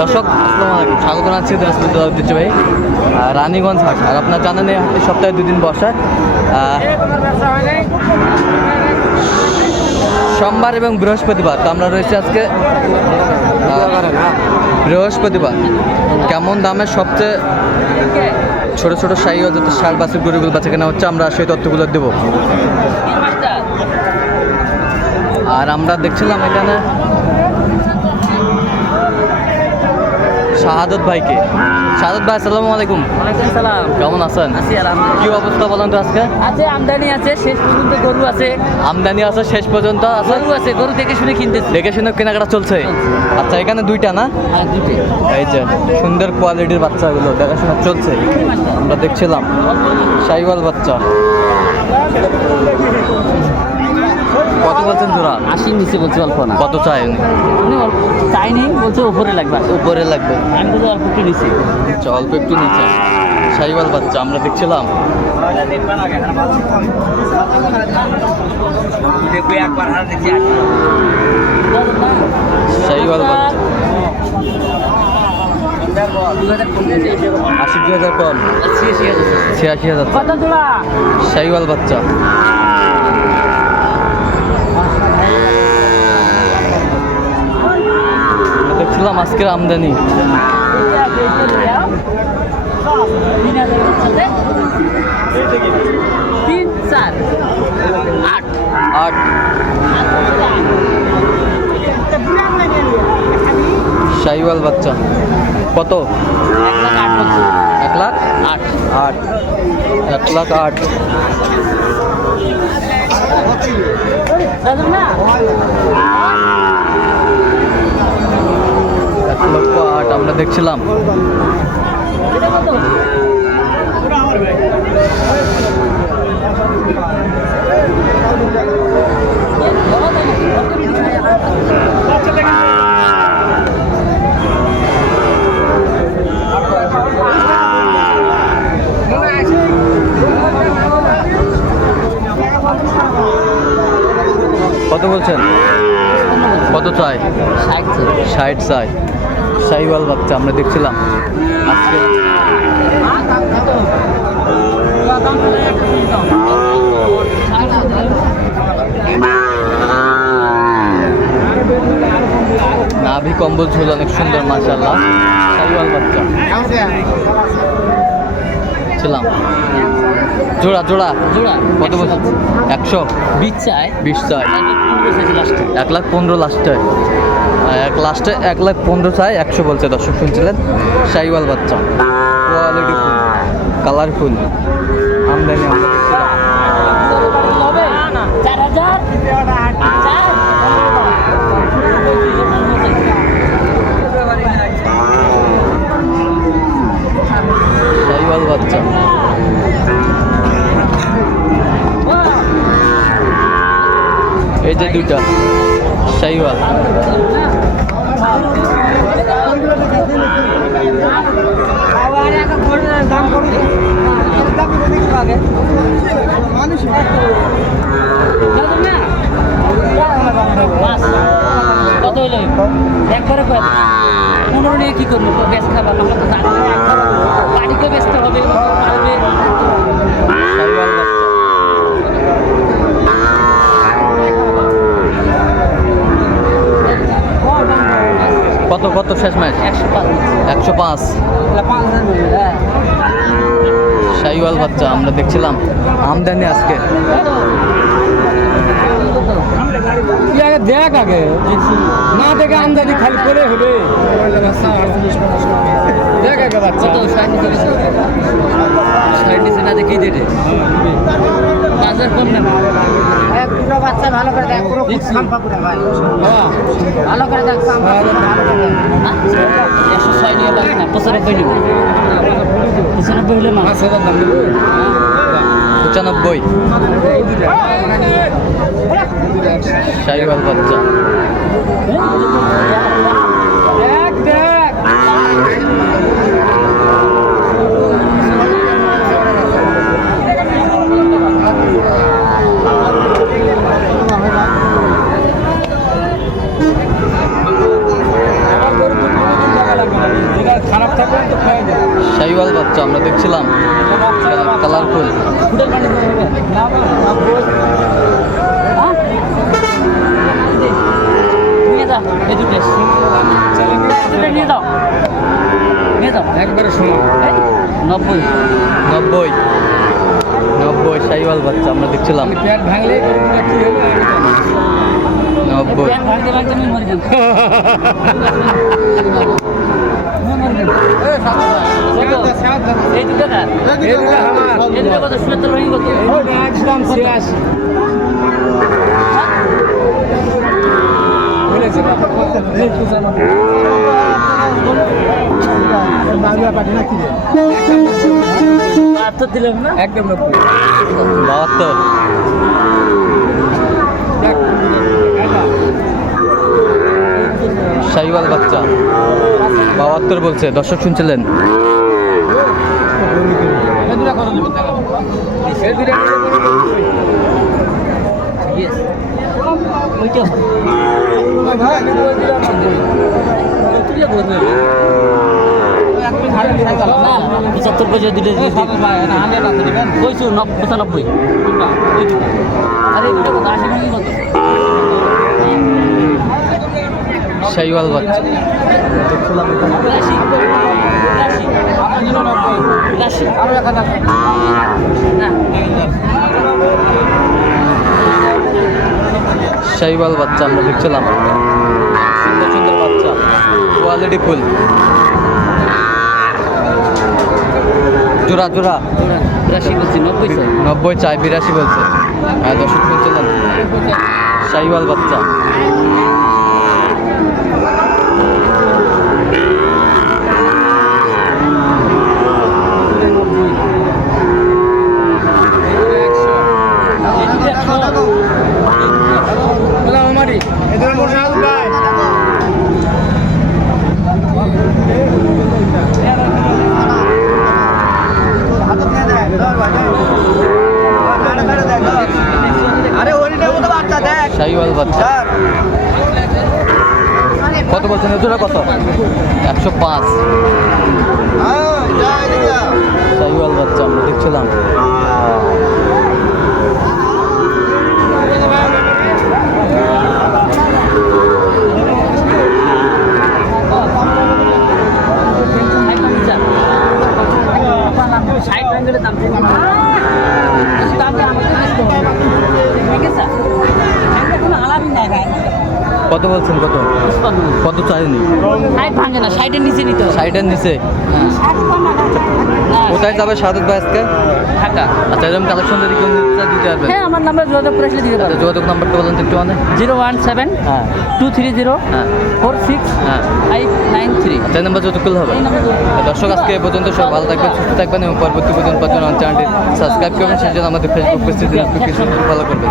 দর্শক স্বাগত জানাচ্ছি আহ, রানীগঞ্জ হাট। আর আপনার জানেন এই সপ্তাহে দুদিন বসে। সোমবার এবং বৃহস্পতিবার তো আমরা রয়েছি আজকে বৃহস্পতিবার। কেমন দামের সবচেয়ে ছোট ছোট সাই ও যাতে সার বাছুর গরুগুলো বাচ্চা কেনা হচ্ছে আমরা সেই তথ্যগুলো দেবো। আর আমরা দেখছিলাম এখানে শাহাদত ভাইকে। শাহাদত ভাই আসসালামু আলাইকুম। ওয়ালাইকুম সালাম। কেমন আছেন? আছি আলহামদুলিল্লাহ। কি অবস্থা বলেন তো আজকে? আছে আমদানি আছে শেষ পর্যন্ত গরু আছে। আমদানি আছে শেষ পর্যন্ত আছে? গরু আছে গরু দেখে শুনে কিনতেছি। দেখে শুনে কেনাকাটা চলছে? আচ্ছা এখানে দুইটা না? আর দুটো এই যে সুন্দর কোয়ালিটির বাচ্চাগুলো দেখাশোনা চলছে। আমরা দেখছিলাম। সাইওয়াল বাচ্চা। কত বলছেন আশির নিচে বলছে অল্প না। কত চাই উনি? উনি অল্প। চাই বলছে উপরে লাগবে। উপরে লাগবে। আমি বলছি অল্প একটু নিচে। আচ্ছা অল্প একটু নিচে। সাইওয়াল বাচ্চা আমরা দেখছিলাম। সাইওয়াল বাচ্চা। আশি দুই হাজার কম। ছিয়াশি হাজার। কত তোলা সাইওয়াল বাচ্চা। দেখছিলাম আজকের আমদানি। তিন চার আট। আট। সাইওয়াল বাচ্চা। কত? এক লাখ আট। আট। এক লাখ আট। দাদা না? এক লক্ষ আমরা দেখছিলাম। কত বলছেন? কত চাই। ষাট চাই। সাইওয়াল বাচ্চা আমরা দেখছিলাম। আজকে নাভি কম্বল ঝুল অনেক সুন্দর মাশাল্লাহ সাইওয়াল বাচ্চা। ছিলাম। জোড়া জোড়া জোড়া। কত বলছেন একশো। বিচ চায়। বিশ লাস্টে। এক লাখ পনেরো লাস্টে। এক লাস্টে এক লাখ পনেরো চাই, একশো বলছে দর্শক শুনছিলেন। সাইওয়াল বাচ্চা। কোয়ালিটি ফুল কালারফুল আমদানি বাচ্চা। এই যে দুইটা। সাইওয়াল কত হলো একবারে পনেরো নিয়ে কি করব? বেশ খাবার আমরা তো না। বাড়িতে বেচতে হবে পারবে। কত কত শেষ ম্যাচ একশো পাঁচ একশো সাইওয়াল বাচ্চা আমরা দেখছিলাম আমদানি আজকে আগে দেখ আগে না দেখে আমদানি খালি করে হবে দেখ আগে বাচ্চা নিচে না দেখি দেটে কম দুটো বাচ্চা ভালো করে দেখ পুরো খুব সাম্পা পুরো ভাই। হ্যাঁ। ভালো করে দেখ সাম্পা পুরো ভালো করে একশো ছয় নিয়ে না পঁচানব্বই নেব। পঁচানব্বই হলে না পাঁচ হাজার দাম দেবো পঁচানব্বই। সাইওয়াল বাচ্চা দেখ দেখ বাচ্চা আমরা দেখছিলাম কালারফুল ফুটের পানি দেওয়া হবে? হ্যাঁ? নিয়ে যাও এই দুটো দুটো নিয়ে যাও নিয়ে যাও একবারে এই, নব্বই। নব্বই। নব্বই সাইওয়াল বাচ্চা আমরা দেখছিলাম। আমি ভাঙলে। নব্বই। বাহাত্তর দিলাম না একদম বাহাত্তর দেখ, এটা। সাইওয়াল বাচ্চা বাহাত্তর বলছে দর্শক শুনছিলেন এই দুটো কত নেবে? এই দুটো নিলে বড় নব্বই। ইয়েস ওইটা ভাই, আমি বলে দিলাম নব্বই। তুলে বলবে না পঁচাত্তর পয়সা দুটো কইছু নব্বই পঁচানব্বই। আরে আশি ভেঙে কত সাইওয়াল বাচ্চা দেখছিলাম এখানে বিরাশি বিরাশি বিরাশি আরও এক হাজার। না সাইওয়াল বাচ্চা আমরা দেখছিলাম। সুন্দর সুন্দর বাচ্চা। কোয়ালিটি ফুল জোড়া জোড়া। বিরাশি বলছি নব্বই নব্বই চাই বিরাশি বলছে। হ্যাঁ দর্শক শুনছিলাম। সাইওয়াল বাচ্চা। সাইওয়াল বাচ্চা। কত বলছেন? জোড়া কত? একশো পাঁচ। সাইওয়াল বাচ্চা আমরা দেখছিলাম ষাট টাকা দাম দাম আমাকে দিতে হবে ঠিক আছে কোনো আলাদা নাই ভাই কত বলছেন কত? কত চাইনি ভাঙে না ষাটের নিচে নিতে সাইডের নিচে? না, কোথায় যাবে সাদত ভাই আজকে? ঢাকা। আচ্ছা এরকম কালেকশন যদি কেউ নিতে দিতে পারবেন হ্যাঁ আমার নাম্বার যোগাযোগ করে আসলে দিতে আচ্ছা যোগাযোগ নাম্বারটা বলেন একটু মানে জিরো ওয়ান সেভেন হ্যাঁ। টু থ্রি জিরো হ্যাঁ। ফোর সিক্স হ্যাঁ। Five nine three. আচ্ছা নাম্বার যত করলে হবে। দর্শক আজকে এই পর্যন্ত সব ভালো থাকবেন সুস্থ থাকবেন এবং পরবর্তী পর্যন্ত চ্যানেলটি সাবস্ক্রাইব করবেন সেই জন্য আমাদের ফেসবুক পেজটি ফলো করবেন।